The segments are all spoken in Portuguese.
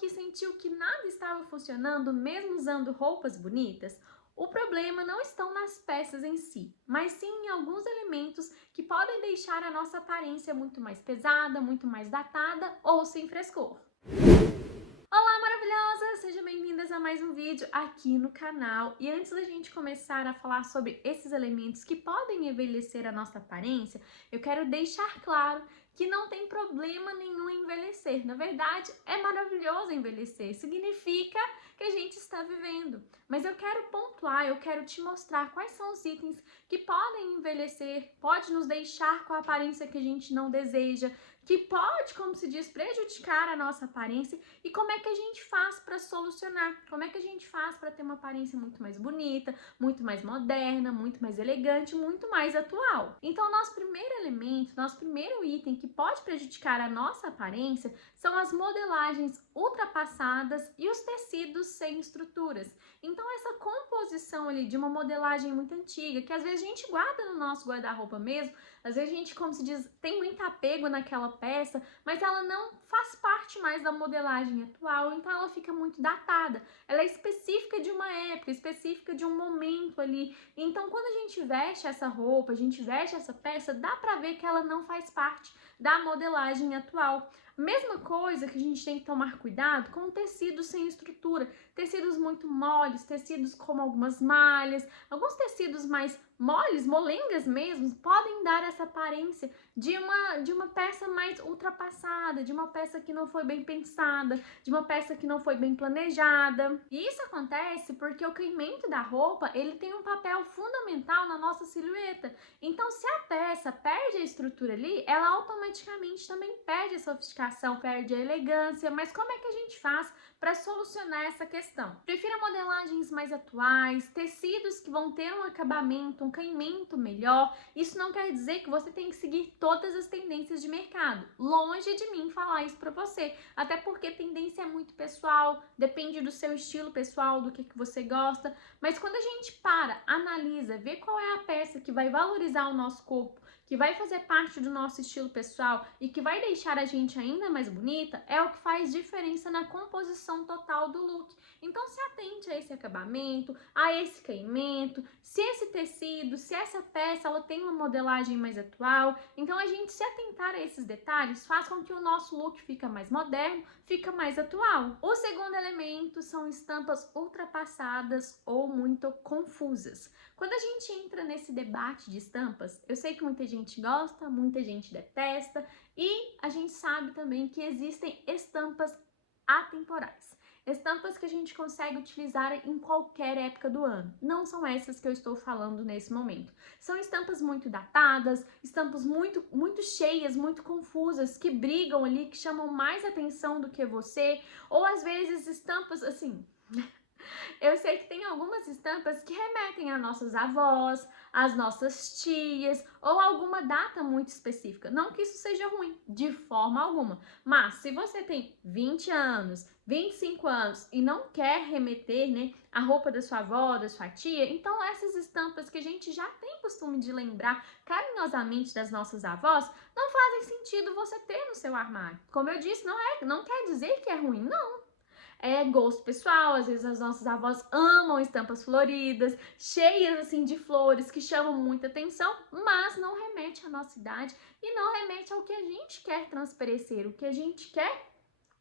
que sentiu que nada estava funcionando mesmo usando roupas bonitas? O problema não estão nas peças em si, mas sim em alguns elementos que podem deixar a nossa aparência muito mais pesada, muito mais datada ou sem frescor. Olá, maravilhosas! Sejam bem-vindas a mais um vídeo aqui no canal. E antes da gente começar a falar sobre esses elementos que podem envelhecer a nossa aparência, eu quero deixar claro que não tem problema nenhum em envelhecer. Na verdade, é maravilhoso envelhecer. Significa que a gente está vivendo. Mas eu quero pontuar, eu quero te mostrar quais são os itens que podem envelhecer, pode nos deixar com a aparência que a gente não deseja, que pode, como se diz, prejudicar a nossa aparência e como é que a gente faz para solucionar, como é que a gente faz para ter uma aparência muito mais bonita, muito mais moderna, muito mais elegante, muito mais atual. Então, nosso primeiro elemento, nosso primeiro item que pode prejudicar a nossa aparência são as modelagens ultrapassadas e os tecidos sem estruturas. Então, essa composição ali de uma modelagem muito antiga, que às vezes a gente guarda no nosso guarda-roupa mesmo, às vezes a gente, como se diz, tem muito apego naquela peça, mas ela não faz parte mais da modelagem atual, então ela fica muito datada. Ela é específica de uma época, específica de um momento ali. Então, quando a gente veste essa roupa, a gente veste essa peça, dá pra ver que ela não faz parte da modelagem atual. Mesma coisa que a gente tem que tomar cuidado com tecidos sem estrutura, tecidos muito moles, tecidos como algumas malhas, alguns tecidos mais moles, molengas mesmo, podem dar essa aparência de uma peça mais ultrapassada, de uma peça que não foi bem pensada, de uma peça que não foi bem planejada. E isso acontece porque o caimento da roupa, ele tem um papel fundamental na nossa silhueta. Então, se a peça perde a estrutura ali, ela automaticamente também perde a sofisticação, perde a elegância. Mas como é que a gente faz para solucionar essa questão? Prefira modelagens mais atuais, tecidos que vão ter um acabamento, um caimento melhor. Isso não quer dizer que você tem que seguir todas as tendências de mercado. Longe de mim falar isso para você, até porque tendência é muito pessoal, depende do seu estilo pessoal, do que você gosta. Mas quando a gente analisa, vê qual é a peça que vai valorizar o nosso corpo, que vai fazer parte do nosso estilo pessoal e que vai deixar a gente ainda mais bonita, é o que faz diferença na composição total do look. Então se atente a esse acabamento, a esse caimento, se esse tecido, se essa peça ela tem uma modelagem mais atual. Então a gente se atentar a esses detalhes faz com que o nosso look fica mais moderno, fica mais atual. O segundo elemento são estampas ultrapassadas ou muito confusas. Quando a gente entra nesse debate de estampas, eu sei que muita gente gosta, muita gente detesta e a gente sabe também que existem estampas atemporais. Estampas que a gente consegue utilizar em qualquer época do ano. Não são essas que eu estou falando nesse momento. São estampas muito datadas, estampas muito cheias, muito confusas, que brigam ali, que chamam mais atenção do que você. Ou às vezes estampas assim... Eu sei que tem algumas estampas que remetem a nossas avós, às nossas tias ou alguma data muito específica. Não que isso seja ruim, de forma alguma. Mas se você tem 20 anos, 25 anos e não quer remeter, né, a roupa da sua avó, da sua tia, então essas estampas que a gente já tem costume de lembrar carinhosamente das nossas avós, não fazem sentido você ter no seu armário. Como eu disse, não quer dizer que é ruim, não. É gosto pessoal, às vezes as nossas avós amam estampas floridas, cheias assim de flores que chamam muita atenção, mas não remete à nossa idade e não remete ao que a gente quer transparecer, o que a gente quer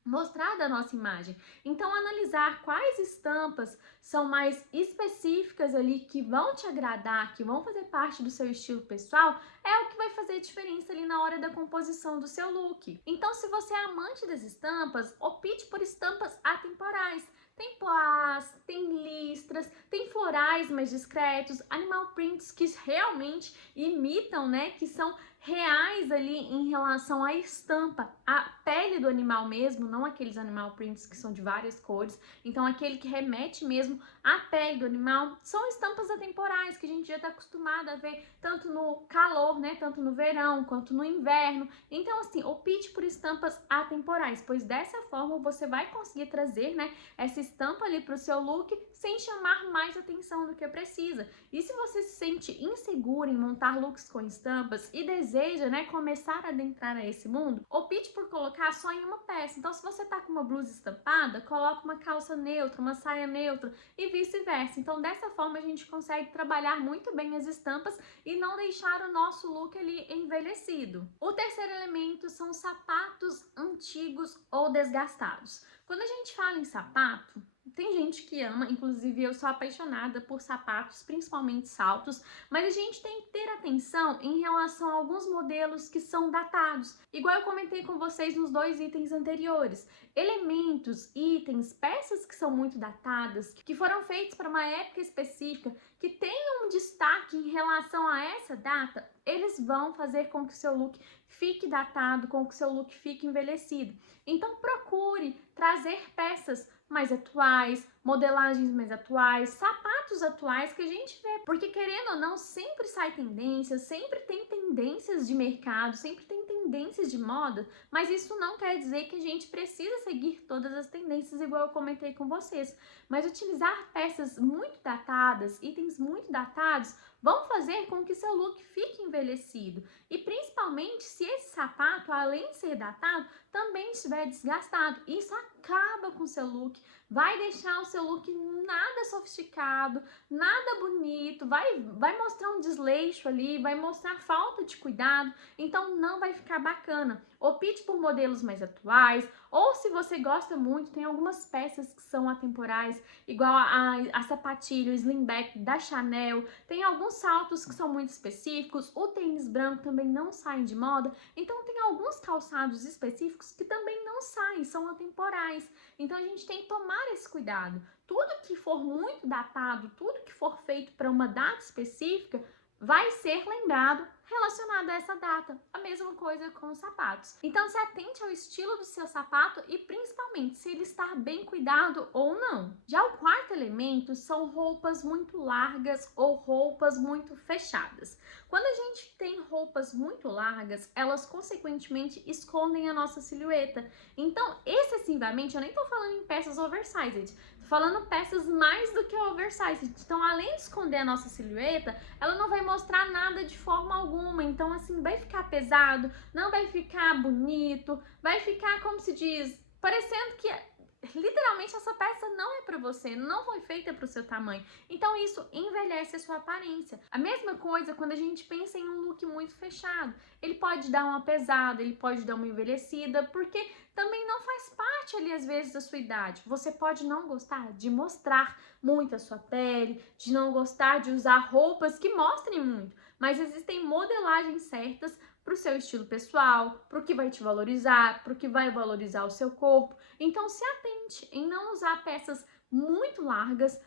mostrar da nossa imagem. Então, analisar quais estampas são mais específicas ali, que vão te agradar, que vão fazer parte do seu estilo pessoal, é o que vai fazer diferença ali na hora da composição do seu look. Então, se você é amante das estampas, opte por estampas atemporais. Tem poás, tem listras, tem florais mais discretos, animal prints que realmente imitam, né, que são reais ali em relação à estampa, a pele do animal mesmo, não aqueles animal prints que são de várias cores. Então aquele que remete mesmo à pele do animal são estampas atemporais que a gente já está acostumado a ver tanto no calor, né, tanto no verão quanto no inverno. Então assim, opte por estampas atemporais, pois dessa forma você vai conseguir trazer, né, essa estampa ali para o seu look sem chamar mais atenção do que precisa. E se você se sente inseguro em montar looks com estampas e deseja deseja, né, começar a adentrar a esse mundo, opte por colocar só em uma peça. Então, se você tá com uma blusa estampada, coloca uma calça neutra, uma saia neutra e vice-versa. Então, dessa forma, a gente consegue trabalhar muito bem as estampas e não deixar o nosso look ali envelhecido. O terceiro elemento são sapatos antigos ou desgastados. Quando a gente fala em sapato, tem gente que ama, inclusive eu sou apaixonada por sapatos, principalmente saltos, mas a gente tem que ter atenção em relação a alguns modelos que são datados. Igual eu comentei com vocês nos 2 itens anteriores. Elementos, itens, peças que são muito datadas, que foram feitos para uma época específica, que tenham um destaque em relação a essa data, eles vão fazer com que o seu look fique datado, com que o seu look fique envelhecido. Então procure trazer peças mais atuais, modelagens mais atuais, sapatos atuais que a gente vê, porque querendo ou não, sempre sai tendências, sempre tem tendências de mercado, sempre tem tendências de moda, mas isso não quer dizer que a gente precisa seguir todas as tendências igual eu comentei com vocês, mas utilizar peças muito datadas, itens muito datados, vão fazer com que seu look fique envelhecido. E principalmente se esse sapato, além de ser datado, também estiver desgastado. Isso acaba com o seu look, vai deixar o seu look nada sofisticado, nada bonito, vai mostrar um desleixo ali, vai mostrar falta de cuidado, então não vai ficar bacana. Opte por modelos mais atuais, ou se você gosta muito, tem algumas peças que são atemporais, igual a sapatilha, o slingback da Chanel, tem alguns saltos que são muito específicos, o tênis branco também não sai de moda, então tem alguns calçados específicos que também não saem, são atemporais. Então a gente tem que tomar esse cuidado. Tudo que for muito datado, tudo que for feito para uma data específica, vai ser lembrado relacionado a essa data. A mesma coisa com os sapatos. Então se atente ao estilo do seu sapato e principalmente se ele está bem cuidado ou não. Já o quarto elemento são roupas muito largas ou roupas muito fechadas. Quando a gente tem roupas muito largas, elas consequentemente escondem a nossa silhueta. Então, excessivamente, eu nem tô falando em peças oversized, tô falando peças mais do que oversized. Então, além de esconder a nossa silhueta, ela não vai mostrar nada de forma alguma. Então, assim, vai ficar pesado, não vai ficar bonito, vai ficar, como se diz, parecendo que literalmente essa peça não é para você, não foi feita para o seu tamanho. Então isso envelhece a sua aparência. A mesma coisa quando a gente pensa em um look muito fechado. Ele pode dar uma pesada, ele pode dar uma envelhecida, porque também não faz parte ali às vezes da sua idade. Você pode não gostar de mostrar muito a sua pele, de não gostar de usar roupas que mostrem muito, mas existem modelagens certas para o seu estilo pessoal, para o que vai te valorizar, para o que vai valorizar o seu corpo. Então se atente em não usar peças muito largas,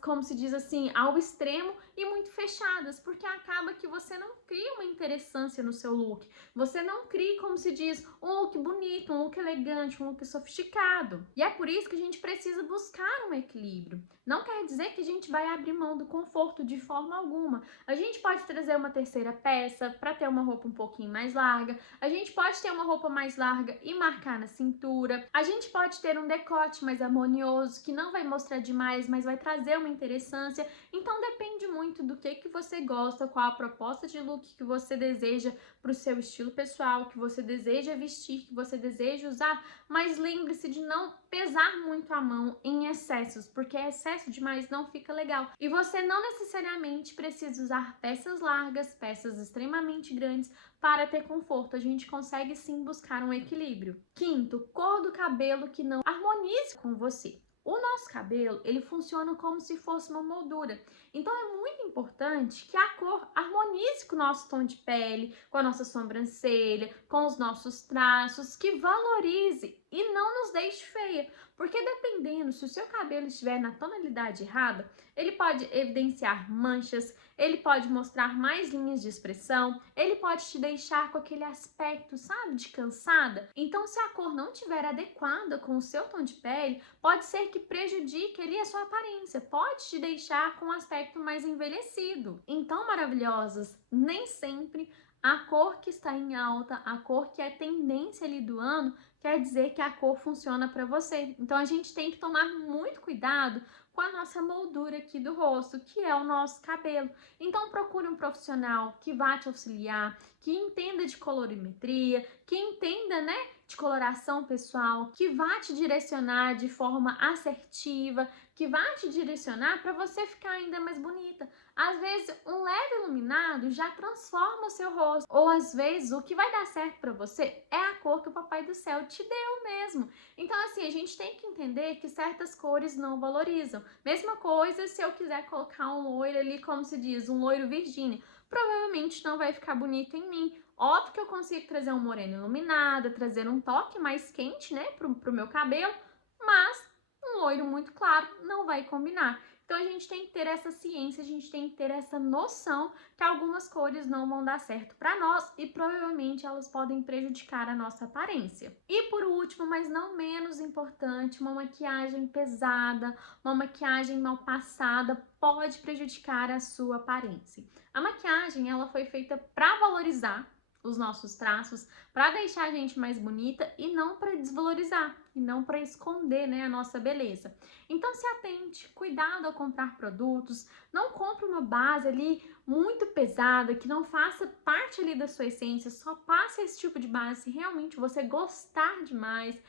como se diz assim, ao extremo e muito fechadas, porque acaba que você não cria uma interessância no seu look. Você não cria, como se diz, um look bonito, um look elegante, um look sofisticado. E é por isso que a gente precisa buscar um equilíbrio. Não quer dizer que a gente vai abrir mão do conforto de forma alguma. A gente pode trazer uma terceira peça para ter uma roupa um pouquinho mais larga. A gente pode ter uma roupa mais larga e marcar na cintura. A gente pode ter um decote mais harmonioso, que não vai mostrar demais, mas vai trazer uma interessância. Então depende muito do que você gosta, qual a proposta de look que você deseja para o seu estilo pessoal, que você deseja vestir, que você deseja usar, mas lembre-se de não pesar muito a mão em excessos, porque excesso demais não fica legal. E você não necessariamente precisa usar peças largas, peças extremamente grandes para ter conforto. A gente consegue sim buscar um equilíbrio. Quinto, cor do cabelo que não harmonize com você. O nosso cabelo, ele funciona como se fosse uma moldura. Então é muito importante que a cor harmonize com o nosso tom de pele, com a nossa sobrancelha, com os nossos traços, que valorize e não nos deixe feia. Porque dependendo, se o seu cabelo estiver na tonalidade errada, ele pode evidenciar manchas, ele pode mostrar mais linhas de expressão, ele pode te deixar com aquele aspecto, sabe, de cansada. Então, se a cor não estiver adequada com o seu tom de pele, pode ser que prejudique ali a sua aparência, pode te deixar com um aspecto mais envelhecido. Então, maravilhosas, nem sempre a cor que está em alta, a cor que é tendência ali do ano, quer dizer que a cor funciona para você. Então a gente tem que tomar muito cuidado com a nossa moldura aqui do rosto, que é o nosso cabelo. Então procure um profissional que vá te auxiliar, que entenda de colorimetria, que entenda, né, de coloração pessoal, que vá te direcionar de forma assertiva, que vá te direcionar para você ficar ainda mais bonita. Às vezes, um leve iluminado já transforma o seu rosto, ou às vezes o que vai dar certo para você é a cor que o Papai do Céu te deu mesmo. Então, assim, a gente tem que entender que certas cores não valorizam. Mesma coisa se eu quiser colocar um loiro ali, como se diz, um loiro Virgínia, provavelmente não vai ficar bonito em mim. Óbvio que eu consigo trazer um moreno iluminado, trazer um toque mais quente, né, pro meu cabelo, mas um loiro muito claro não vai combinar. Então a gente tem que ter essa ciência, a gente tem que ter essa noção que algumas cores não vão dar certo para nós e provavelmente elas podem prejudicar a nossa aparência. E por último, mas não menos importante, uma maquiagem pesada, uma maquiagem mal passada pode prejudicar a sua aparência. A maquiagem, ela foi feita para valorizar os nossos traços, para deixar a gente mais bonita e não para desvalorizar, e não para esconder, né, a nossa beleza. Então se atente, cuidado ao comprar produtos, não compre uma base ali muito pesada, que não faça parte ali da sua essência, só passe esse tipo de base se realmente você gostar demais.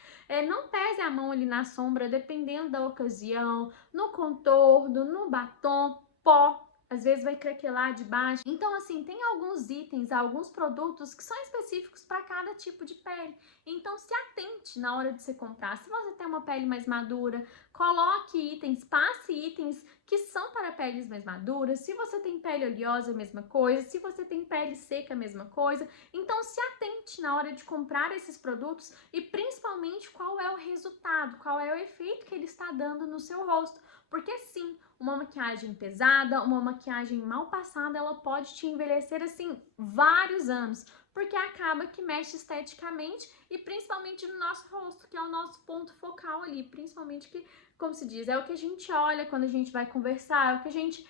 Não pese a mão ali na sombra, dependendo da ocasião, no contorno, no batom, pó, às vezes vai craquelar de baixo. Então, assim, tem alguns itens, alguns produtos que são específicos para cada tipo de pele. Então, se atente na hora de você comprar. Se você tem uma pele mais madura, coloque itens, passe itens que são para peles mais maduras. Se você tem pele oleosa, a mesma coisa. Se você tem pele seca, a mesma coisa. Então, se atente na hora de comprar esses produtos e principalmente qual é o resultado, qual é o efeito que ele está dando no seu rosto. Porque sim, uma maquiagem pesada, uma maquiagem mal passada, ela pode te envelhecer assim vários anos, porque acaba que mexe esteticamente e principalmente no nosso rosto, que é o nosso ponto focal ali, principalmente que, como se diz, é o que a gente olha quando a gente vai conversar, é o que a gente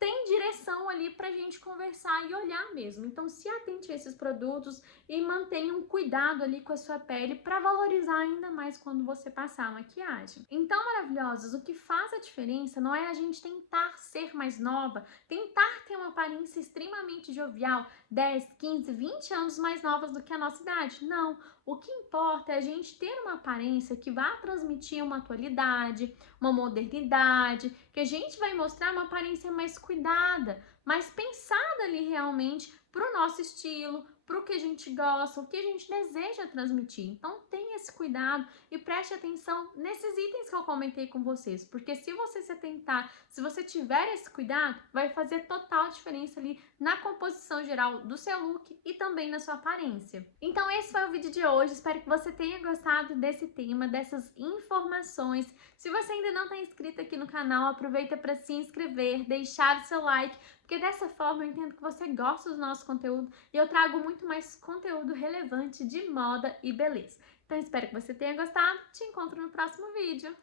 tem direção ali pra gente conversar e olhar mesmo. Então se atente a esses produtos e mantenha um cuidado ali com a sua pele para valorizar ainda mais quando você passar a maquiagem. Então, maravilhosos, o que faz a diferença não é a gente tentar ser mais nova, tentar ter uma aparência extremamente jovial, 10, 15, 20 anos mais novas do que a nossa idade. Não. O que importa é a gente ter uma aparência que vá transmitir uma atualidade, uma modernidade, que a gente vai mostrar uma aparência mais cuidada, mais pensada ali realmente para o nosso estilo, para o que a gente gosta, o que a gente deseja transmitir. Então tenha esse cuidado e preste atenção nesses itens que eu comentei com vocês, porque se você se atentar, se você tiver esse cuidado, vai fazer total diferença ali na composição geral do seu look e também na sua aparência. Então esse foi o vídeo de hoje, espero que você tenha gostado desse tema, dessas informações. Se você ainda não está inscrito aqui no canal, aproveita para se inscrever, deixar o seu like, porque dessa forma eu entendo que você gosta do nosso conteúdo e eu trago muito mais conteúdo relevante de moda e beleza. Então espero que você tenha gostado, te encontro no próximo vídeo.